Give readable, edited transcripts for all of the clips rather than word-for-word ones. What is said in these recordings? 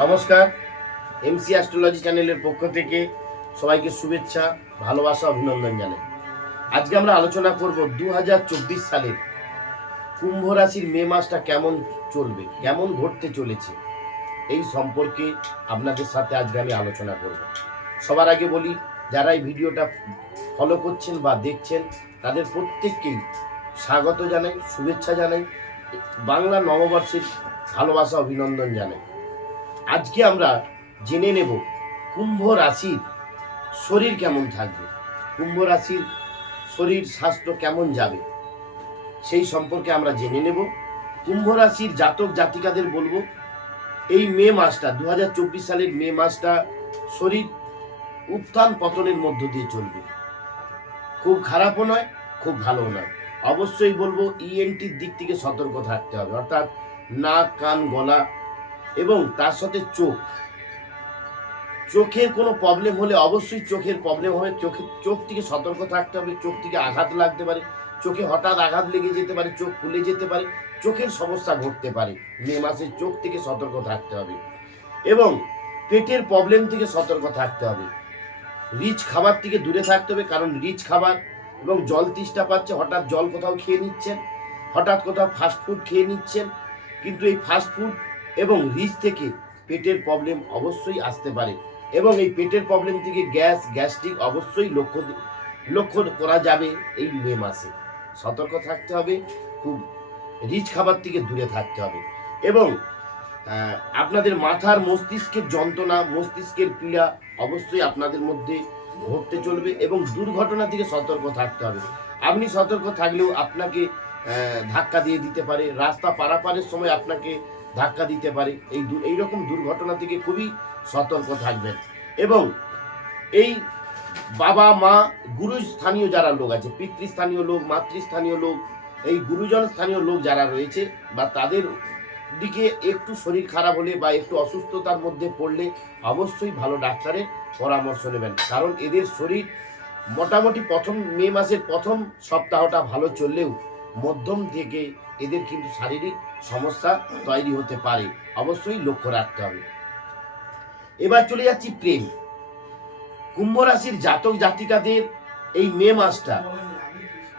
নমস্কার, MC astrology চ্যানেলের পক্ষ থেকে সবাইকে শুভেচ্ছা, ভালোবাসা, অভিনন্দন জানাই। আজকে আমরা আলোচনা করব 2024 সালের কুম্ভ রাশির মে মাসটা কেমন চলবে, কেমন ঘটতে চলেছে, এই সম্পর্কে আপনাদের সাথে আজকে আমি আলোচনা করব। সবার আগে বলি, যারা এই ভিডিওটা ফলো করছেন বা দেখছেন তাদের প্রত্যেককেই স্বাগত জানাই, শুভেচ্ছা জানাই, বাংলা নববর্ষের ভালোবাসা, অভিনন্দন জানাই। আজকে আমরা জেনে নেব কুম্ভ রাশির শরীর কেমন থাকবে, কুম্ভ রাশির শরীর স্বাস্থ্য কেমন যাবে, সেই সম্পর্কে আমরা জেনে নেব। কুম্ভ রাশির জাতক জাতিকাদের বলবো, এই মে মাসটা 2024 সালের মে মাসটা শরীর উত্থান পতনের মধ্য দিয়ে চলবে। খুব খারাপও নয়, খুব ভালোও নয়। অবশ্যই বলবো ইএনটির দিক থেকে সতর্ক থাকতে হবে, অর্থাৎ নাক, কান, গলা এবং তার সাথে চোখের কোনো প্রবলেম হলে অবশ্যই চোখের প্রবলেম হবে, চোখ থেকে সতর্ক থাকতে হবে। চোখ থেকে আঘাত লাগতে পারে, চোখে হঠাৎ আঘাত লেগে যেতে পারে, চোখ ফুলে যেতে পারে, চোখের সমস্যা ঘটতে পারে। মে মাসে চোখ থেকে সতর্ক থাকতে হবে এবং পেটের প্রবলেম থেকে সতর্ক থাকতে হবে। রিচ খাবার থেকে দূরে থাকতে হবে, কারণ রিচ খাবার এবং জল তেষ্টা পাচ্ছে, হঠাৎ জল কোথাও খেয়ে নিচ্ছেন, হঠাৎ কোথাও ফাস্টফুড খেয়ে নিচ্ছেন, কিন্তু এই ফাস্টফুড এবং রিচ থেকে পেটের প্রবলেম অবশ্যই আসতে পারে এবং এই পেটের প্রবলেম থেকে গ্যাস্ট্রিক অবশ্যই লক্ষ্য করা যাবে এই মে মাসে। সতর্ক থাকতে হবে, খুব রিচ খাবার থেকে দূরে থাকতে হবে এবং আপনাদের মাথার মস্তিষ্কের যন্ত্রণা, মস্তিষ্কের পীড়া অবশ্যই আপনাদের মধ্যে ঘটতে চলবে এবং দুর্ঘটনা থেকে সতর্ক থাকতে হবে। আপনি সতর্ক থাকলেও আপনাকে ধাক্কা দিয়ে দিতে পারে, রাস্তা পারাপারের সময় আপনাকে ধাক্কা দিতে পারে। এই রকম দুর্ঘটনা থেকে খুবই সতর্ক থাকবেন এবং এই বাবা মা গুরুস্থানীয় যারা লোক আছে, পিতৃস্থানীয় লোক, মাতৃস্থানীয় লোক, এই গুরুজন স্থানীয় লোক যারা রয়েছে বা তাদের দিকে একটু শরীর খারাপ হলে বা একটু অসুস্থতার মধ্যে পড়লে অবশ্যই ভালো ডাক্তারের পরামর্শ নেবেন, কারণ এদের শরীর মোটামুটি মে মাসের প্রথম সপ্তাহটা ভালো চললেও মধ্যম থেকে এদের কিন্তু শারীরিক সমস্যা তৈরি হতে পারে, অবশ্যই লক্ষ্য রাখতে হবে। এবার চলে যাচ্ছি প্রেম। কুম্ভ রাশির জাতক জাতিকাদের এই মে মাসটা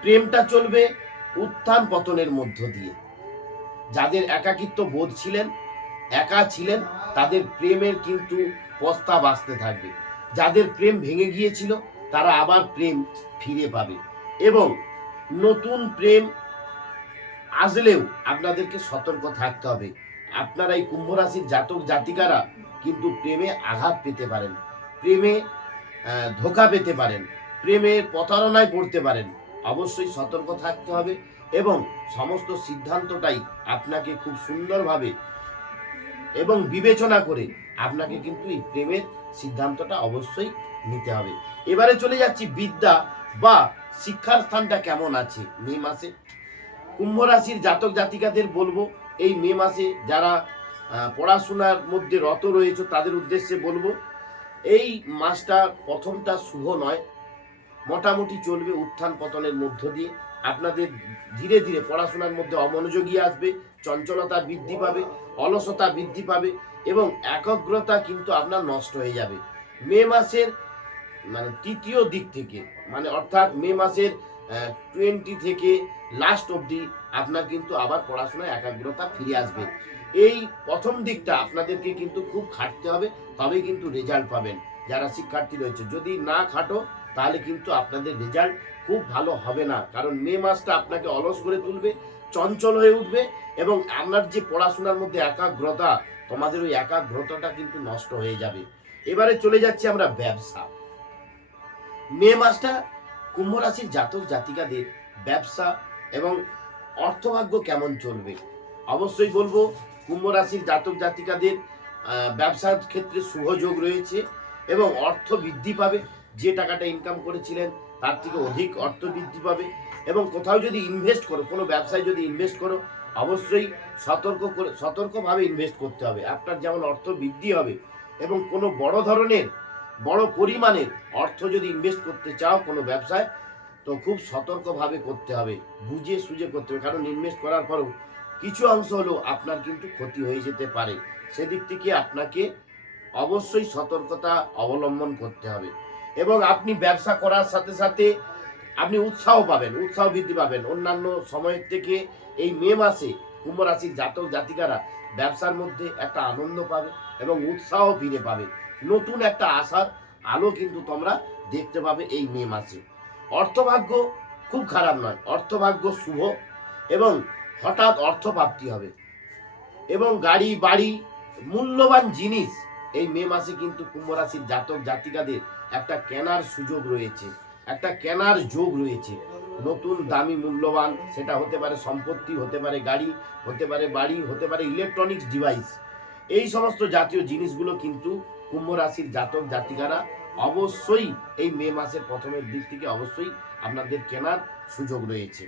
প্রেমটা চলবে উত্থান পতনের মধ্য দিয়ে। যাদের একাকিত্ব বোধ ছিলেন, একা ছিলেন, তাদের প্রেমের কিন্তু প্রস্তাব আসতে থাকবে। যাদের প্রেম ভেঙে গিয়েছিল তারা আবার প্রেম ফিরে পাবে এবং নতুন প্রেম আসলেও আপনাদেরকে সতর্ক থাকতে হবে। আপনারা এই কুম্ভ রাশির জাতক জাতিকারা কিন্তু প্রেমে আঘাত পেতে পারেন, প্রেমে ধোঁকা পেতে পারেন, প্রেমের প্রতারণায় পড়তে পারেন। অবশ্যই সতর্ক থাকতে হবে এবং সমস্ত সিদ্ধান্তটাই আপনাকে খুব সুন্দরভাবে এবং বিবেচনা করে আপনাকে কিন্তু এই প্রেমের সিদ্ধান্তটা অবশ্যই নিতে হবে। এবারে চলে যাচ্ছি বিদ্যা বা শিক্ষার স্থানটা কেমন আছে মে মাসে। কুম্ভ রাশির জাতক জাতিকাদের বলবো, এই মে মাসে যারা পড়াশোনার মধ্যে রত রয়েছে তাদের উদ্দেশ্যে বলবো, এই মাসটা প্রথমটা শুভ নয়, মোটামুটি চলবে উত্থান পতনের মধ্য দিয়ে। আপনাদের ধীরে ধীরে পড়াশোনার মধ্যে অমনোযোগী আসবে, চঞ্চলতা বৃদ্ধি পাবে, অলসতা বৃদ্ধি পাবে এবং একাগ্রতা কিন্তু আপনার নষ্ট হয়ে যাবে। মে মাসের তৃতীয় দিক থেকে, অর্থাৎ মে মাসের 20 থেকে লাস্ট অবধি আপনার কিন্তু আবার পড়াশোনায় একাগ্রতা ফিরে আসবে। এই প্রথম দিকটা আপনাদেরকে কিন্তু খুব খাটতে হবে, তবেই কিন্তু রেজাল্ট পাবেন। যারা শিক্ষার্থী রয়েছে, যদি না খাটো তাহলে কিন্তু আপনাদের রেজাল্ট খুব ভালো হবে না, কারণ মে মাসটা আপনাকে অলস করে তুলবে, চঞ্চল হয়ে উঠবে এবং আপনার যে পড়াশোনার মধ্যে একাগ্রতা, তোমাদের ওই একাগ্রতাটা কিন্তু নষ্ট হয়ে যাবে। এবারে চলে যাচ্ছি আমরা ব্যবসা। মে মাসটা কুম্ভ রাশির জাতক জাতিকাদের ব্যবসা এবং অর্থভাগ্য কেমন চলবে। অবশ্যই বলবো, কুম্ভ রাশির জাতক জাতিকাদের ব্যবসার ক্ষেত্রে শুভ যোগ রয়েছে এবং অর্থ বৃদ্ধি পাবে। যে টাকাটা ইনকাম করেছিলেন তার থেকে অধিক অর্থ বৃদ্ধি পাবে এবং কোথাও যদি ইনভেস্ট করো, কোনো ব্যবসায় যদি ইনভেস্ট করো, অবশ্যই সতর্কভাবে ইনভেস্ট করতে হবে। আপনার যেমন অর্থ বৃদ্ধি হবে এবং কোনো বড় পরিমাণের অর্থ যদি ইনভেস্ট করতে চাও কোনো ব্যবসায়, তো খুব সতর্কভাবে করতে হবে, বুঝে সুঝে করতে হবে, কারণ ইনভেস্ট করার পরেও কিছু অংশ হলেও আপনার কিন্তু ক্ষতি হয়ে যেতে পারে। সেদিক থেকে আপনাকে অবশ্যই সতর্কতা অবলম্বন করতে হবে। এবং আপনি ব্যবসা করার সাথে সাথে আপনি উৎসাহ পাবেন, উৎসাহ বৃদ্ধি পাবেন। অন্যান্য সময়ের থেকে এই মে মাসে কুম্ভ রাশির জাতক জাতিকারা ব্যবসার মধ্যে একটা আনন্দ পাবে এবং উৎসাহ ফিরে পাবে। নতুন একটা আশার আলো কিন্তু তোমরা দেখতে পাবে এই মে মাসে। অর্থভাগ্য খুব খারাপ নয়, অর্থভাগ্য শুভ এবং হঠাৎ অর্থপ্রাপ্তি হবে এবং গাড়ি বাড়ি মূল্যবান জিনিস এই মে মাসে কিন্তু কুম্ভ রাশির জাতক জাতিকাদের একটা কেনার সুযোগ রয়েছে, একটা কেনার যোগ রয়েছে। নতুন দামি মূল্যবান, সেটা হতে পারে সম্পত্তি, হতে পারে গাড়ি, হতে পারে বাড়ি, হতে পারে ইলেকট্রনিক্স ডিভাইস। এই সমস্ত জাতীয় জিনিসগুলো কিন্তু কুম্ভ রাশির জাতক জাতিকারা অবশ্যই এই মে মাসের প্রথমের দিক থেকে অবশ্যই আপনাদের কেনার সুযোগ রয়েছে।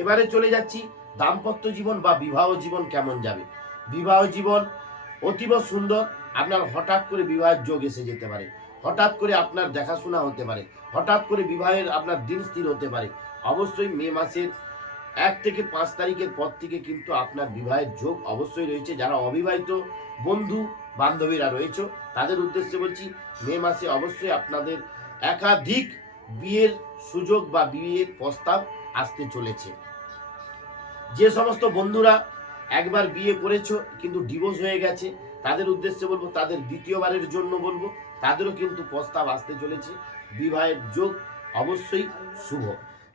এবারে চলে যাচ্ছি দাম্পত্য জীবন বা বিবাহ জীবন কেমন যাবে। বিবাহ জীবন অতীব সুন্দর। আপনার হঠাৎ করে বিবাহের যোগ এসে যেতে পারে, হঠাৎ করে আপনার দেখাশোনা হতে পারে, হঠাৎ করে বিবাহের আপনার দিন স্থির হতে পারে। অবশ্যই মে মাসের 1 থেকে 5 তারিখের পর থেকে কিন্তু আপনার বিবাহের যোগ অবশ্যই রয়েছে। যারা অবিবাহিত বন্ধু বান্ধবীরা রয়েছে তাদের উদ্দেশ্যে বলছি, মে মাসে অবশ্যই আপনাদের একাধিক বিয়ের সুযোগ বা বিয়ের প্রস্তাব আসতে চলেছে। যে সমস্ত বন্ধুরা একবার বিয়ে করেছো কিন্তু ডিভোর্স হয়ে গেছে, তাদের উদ্দেশ্যে বলবো, তাদের দ্বিতীয়বারের জন্য বলবো, তাদেরও কিন্তু প্রস্তাব আসতে চলেছে। বিবাহের যোগ অবশ্যই শুভ।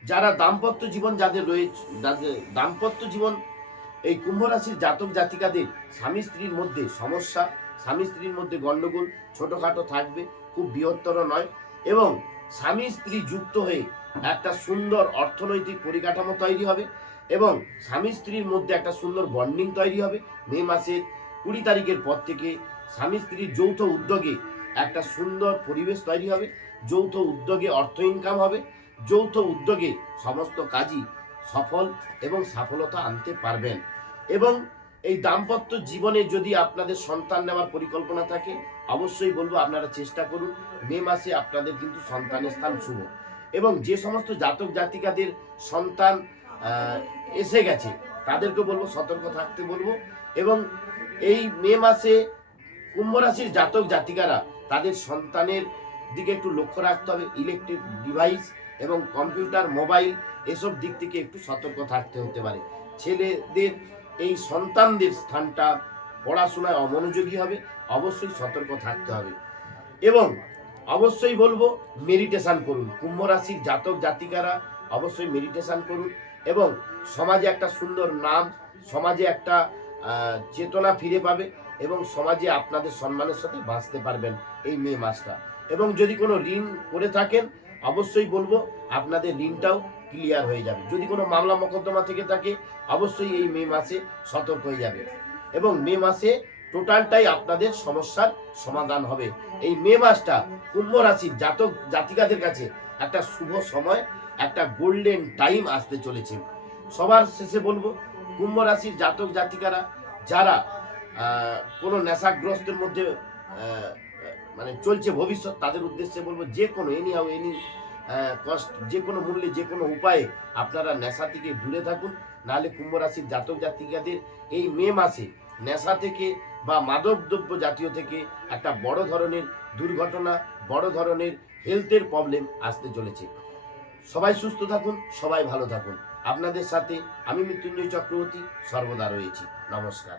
যারা দাম্পত্য জীবন যাদের রয়েছে, যাদের দাম্পত্য জীবন এই কুম্ভ রাশির জাতক জাতিকাদের স্বামী স্ত্রীর মধ্যে সমস্যা, স্বামী স্ত্রীর মধ্যে গন্ডগোল ছোটখাটো থাকবে, খুব বৃহত্তর নয়। এবং স্বামী স্ত্রী যুক্ত হয়ে একটা সুন্দর অর্থনৈতিক পরিকাঠামো তৈরি হবে এবং স্বামী স্ত্রীর মধ্যে একটা সুন্দর বন্ডিং তৈরি হবে। মে মাসের 20 তারিখের পর থেকে স্বামী স্ত্রীর যৌথ উদ্যোগে একটা সুন্দর পরিবেশ তৈরি হবে, যৌথ উদ্যোগে অর্থ ইনকাম হবে, যৌথ উদ্যোগে সমস্ত কাজই সফল এবং সফলতা আনতে পারবেন। এবং এই দাম্পত্য জীবনে যদি আপনাদের সন্তান নেওয়ার পরিকল্পনা থাকে, অবশ্যই বলবো আপনারা চেষ্টা করুন। মে মাসে আপনাদের কিন্তু সন্তানের স্থান শুভ। এবং যে সমস্ত জাতক জাতিকাদের সন্তান এসে গেছে তাদেরকে বলবো সতর্ক থাকতে বলবো। এবং এই মে মাসে কুম্ভ রাশির জাতক জাতিকারা তাদের সন্তানের দিকে একটু লক্ষ্য রাখতে হবে। ইলেকট্রিক ডিভাইস এবং কম্পিউটার মোবাইল এসব দিক থেকে একটু সতর্ক থাকতে হতে পারে। ছেলেদের এই সন্তানদের স্থানটা পড়াশোনায় অমনোযোগী হবে, অবশ্যই সতর্ক থাকতে হবে। এবং অবশ্যই বলবো মেডিটেশন করুন। কুম্ভ রাশির জাতক জাতিকারা অবশ্যই মেডিটেশন করুন এবং সমাজে একটা সুন্দর নাম, সমাজে একটা চেতনা ফিরে পাবে এবং সমাজে আপনাদের সম্মানের সাথে বাঁচতে পারবেন এই মে মাসটা। এবং যদি কোনো ঋণ করে থাকেন, অবশ্যই বলবো আপনাদের ঋণটাও ক্লিয়ার হয়ে যাবে। যদি কোনো মামলা মোকদ্দমা থেকে থাকে, অবশ্যই এই মে মাসে সতর্ক হয়ে যাবে এবং মে মাসে টোটালটাই আপনাদের সমস্যার সমাধান হবে। এই মে মাসটা কুম্ভ রাশির জাতক জাতিকাদের কাছে একটা শুভ সময়, একটা গোল্ডেন টাইম আসতে চলেছে। সবার শেষে বলবো, কুম্ভ রাশির জাতক জাতিকারা যারা কোনো নেশাগ্রস্তের মধ্যে মানে চলছে ভবিষ্যৎ, তাদের উদ্দেশ্যে বলবো যে কোনো এনি কষ্ট, যে কোনো মূল্যে, যে কোনো উপায়ে আপনারা নেশা থেকে দূরে থাকুন। নাহলে কুম্ভ রাশির জাতক জাতিকাদের এই মে মাসে নেশা থেকে বা মাদকদ্রব্য জাতীয় থেকে একটা বড় ধরনের দুর্ঘটনা, বড় ধরনের হেলথের প্রবলেম আসতে চলেছে। সবাই সুস্থ থাকুন, সবাই ভালো থাকুন। আপনাদের সাথে আমি মৃত্যুঞ্জয় চক্রবর্তী সর্বদা রয়েছি। নমস্কার।